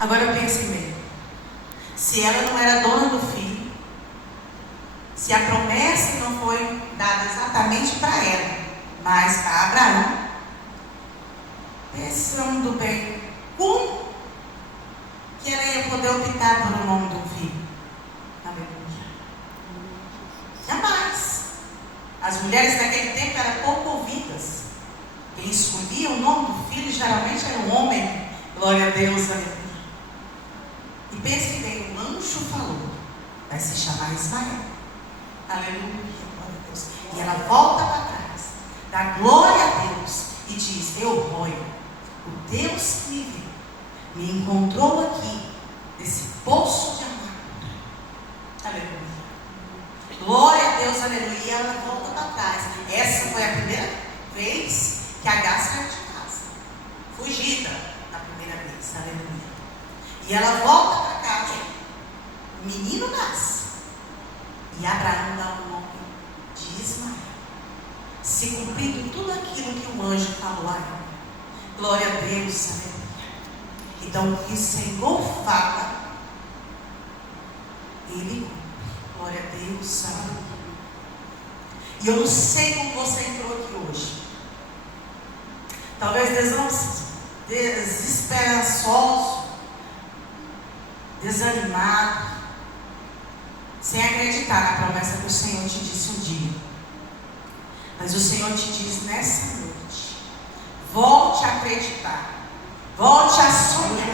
Agora pensem bem, se ela não era dona do filho, se a promessa não foi dada exatamente para ela, mas para Abraão, pensando bem, como que ela ia poder optar pelo nome do filho? Aleluia. Jamais. As mulheres naquele tempo eram pouco ouvidas. Quem escolhia o nome do filho geralmente era um homem. Glória a Deus, aleluia. E pense bem, o anjo falou, vai se chamar Ismael. Aleluia, glória a Deus. E ela volta para trás, dá glória a Deus e diz: Elroi, o Deus que me viu, me encontrou aqui, nesse poço de amargura. Aleluia. Glória a Deus, aleluia. E ela volta para trás. Essa foi a primeira vez que Agar saiu de casa. Fugida na primeira vez, aleluia. E ela volta para casa. O menino nasce. E Abraão dá o nome de Ismael. Se cumprindo tudo aquilo que o anjo falou a ela. Glória a Deus, aleluia. Então, o que o Senhor fala, Ele cumpre. Glória a Deus, aleluia. E eu não sei como você entrou aqui hoje. Talvez desesperançoso, desanimado, sem acreditar na promessa que o Senhor te disse um dia. Mas o Senhor te diz nessa noite: volte a acreditar, volte a sonhar,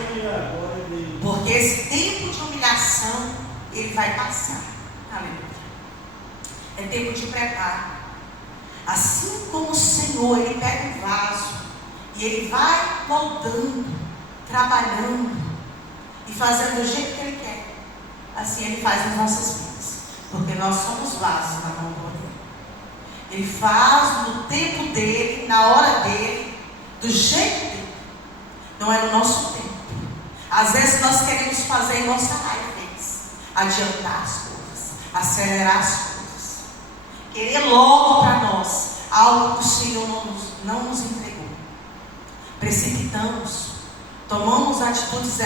porque esse tempo de humilhação, ele vai passar. Aleluia. É tempo de preparo. Assim como o Senhor, Ele pega um vaso e Ele vai moldando, trabalhando e fazendo do jeito que Ele quer, assim Ele faz nas nossas vidas, porque nós somos vasos na mão dele. Ele faz no tempo dele, na hora dele, do jeito dele. Não é no nosso tempo. Às vezes nós queremos fazer em nossa raiva, adiantar as coisas, acelerar as coisas, querer logo para nós algo que o Senhor não nos entregou. Precipitamos, tomamos atitudes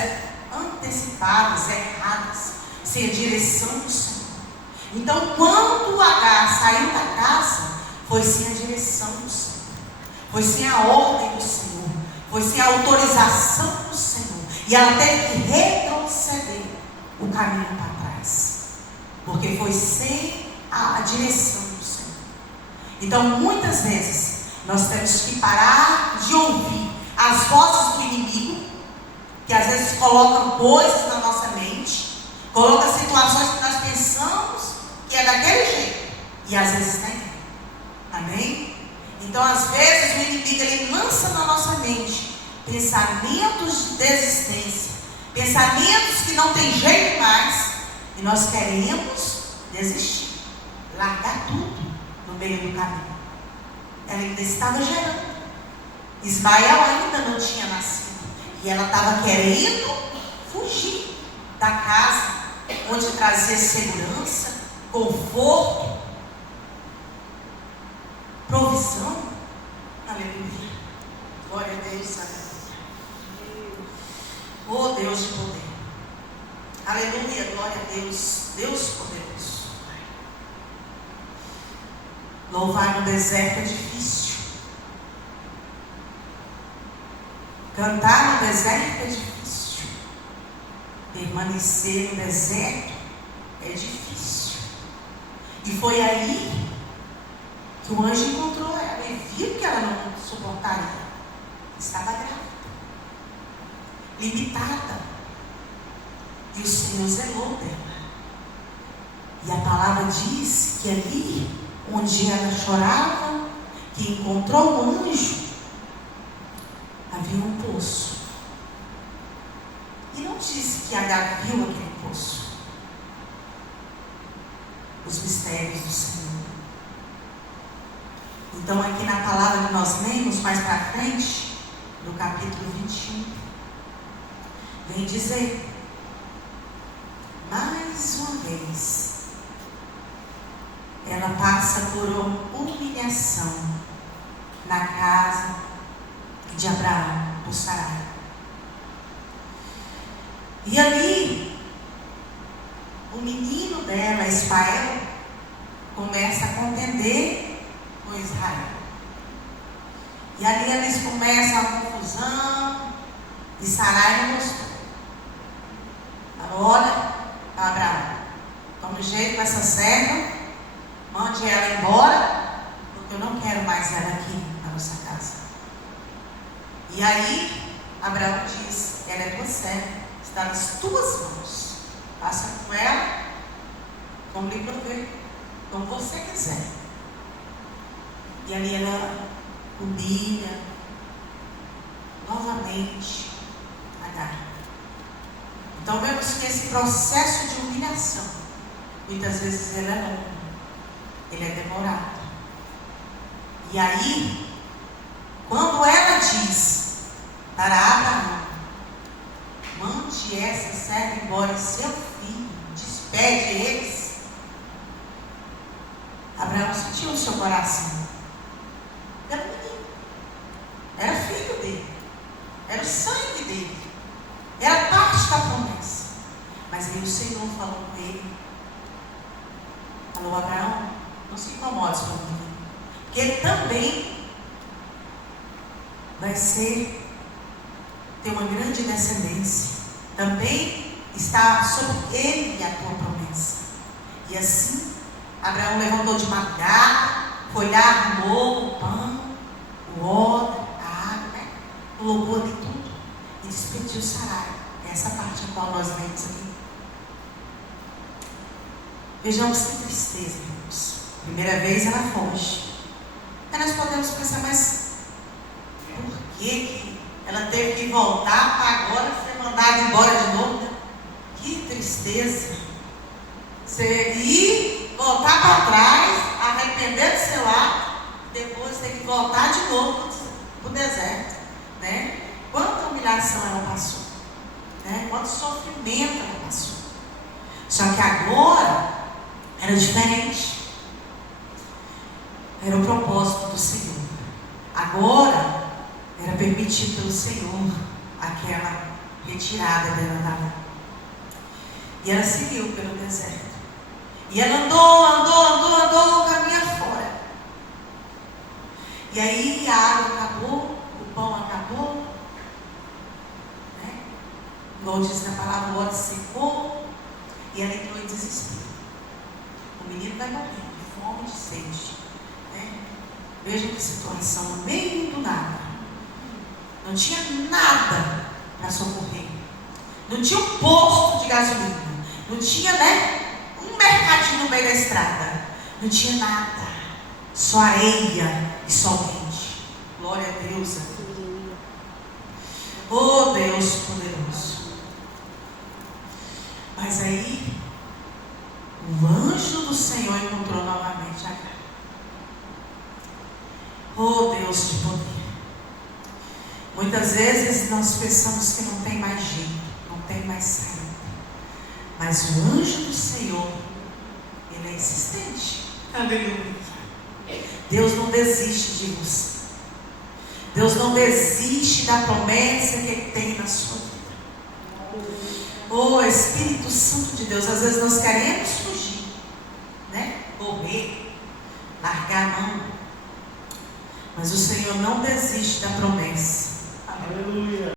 antecipadas, erradas, sem a direção do Senhor. Então, quando Agar saiu da casa, foi sem a direção do Senhor, foi sem a ordem do Senhor, foi sem a autorização do Senhor, e ela teve que retroceder o caminho para trás, porque foi sem a direção do Senhor. Então, muitas vezes, nós temos que parar de ouvir as vozes do inimigo, que às vezes colocam coisas na nossa mente, colocam situações que nós pensamos que é daquele jeito, e às vezes nem é. Amém? Então, às vezes, o inimigo, ele lança na nossa mente pensamentos de desistência, pensamentos que não tem jeito mais, e nós queremos desistir, largar tudo no meio do caminho. Ela ainda estava gerando, Ismael ainda não tinha nascido, e ela estava querendo fugir da casa onde trazia segurança, conforto, provisão. Aleluia. Glória a Deus, aleluia. Oh Deus de poder. Aleluia, glória a Deus. Deus poderoso. Louvar no deserto é difícil. Cantar no deserto é difícil. Permanecer no deserto é difícil. E foi aí que o anjo encontrou ela e viu que ela não suportaria. Estava grávida, limitada, e o Senhor zelou dela. E a palavra diz que ali onde ela chorava, que encontrou o anjo, havia um poço. E não disse que Agar viu aquele poço. Os mistérios do Senhor. Então, aqui na palavra que nós lemos mais para frente, no capítulo 21, vem dizer, mais uma vez, ela passa por uma humilhação na casa de Abraão, por Sarai. E ali, o menino dela, Ismael, começa a contender com Israel. E ali eles começam a confusão. E Sarai não gostou. Falou: olha, Abraão, tome jeito com essa serva, mande ela embora, porque eu não quero mais ela aqui na nossa casa. E aí, Abraão diz: ela é tua serva, está nas tuas mãos. Passa com ela, como lhe prover, como você quiser. E ali ela humilha novamente Agar. Então vemos que esse processo de humilhação, muitas vezes ele é longo, ele é demorado. E aí, quando ela diz para Abraão: mande essa serva embora e seu filho, despede eles, Abraão sentiu o seu coração. Era um menino, era filho dele, era o sangue dele, era parte da promessa. Mas aí o Senhor falou com ele, falou: Abraão, não se incomode com o menino, porque ele também vai ter uma grande descendência, também está sobre ele a tua promessa. E assim Abraão levantou de madrugada, foi lá, arrumou o pão, o óleo, a água, colocou ali tudo e despediu Sarai. Essa parte a qual nós lemos aqui. Vejamos que tristeza, irmãos. Primeira vez ela foge. Aí nós podemos pensar: mas por que ela teve que voltar para agora ser mandada embora de novo? Né? Que tristeza. Você ir, voltar para trás, arrepender do seu ato, depois ter que voltar de novo para o deserto. Né? Quanta humilhação ela passou, né? Quanto sofrimento ela passou. Só que agora era diferente. Era o propósito do Senhor. Agora era permitido pelo Senhor aquela retirada dela da mão. E ela seguiu pelo deserto. E ela andou, caminho fora. E aí a água acabou, o pão acabou, né? Igual diz na palavra, o óleo secou, e ela entrou em desespero. O menino vai morrer de fome e de sede, né? Veja que situação, no meio do nada. Não tinha nada para socorrer. Não tinha um posto de gasolina. Não tinha, né, um mercadinho no meio da estrada. Não tinha nada. Só areia e sol quente. Glória a Deus. Oh Deus poderoso. Mas aí o anjo do Senhor encontrou novamente Agar. Oh Deus de poder. Muitas vezes nós pensamos que não tem mais jeito, não tem mais saída. Mas o anjo do Senhor, ele é insistente. Aleluia. Deus não desiste de você. Deus não desiste da promessa que Ele tem na sua vida. Oh Espírito Santo de Deus, às vezes nós queremos fugir, né? Correr, largar a mão. Mas o Senhor não desiste da promessa. Aleluia.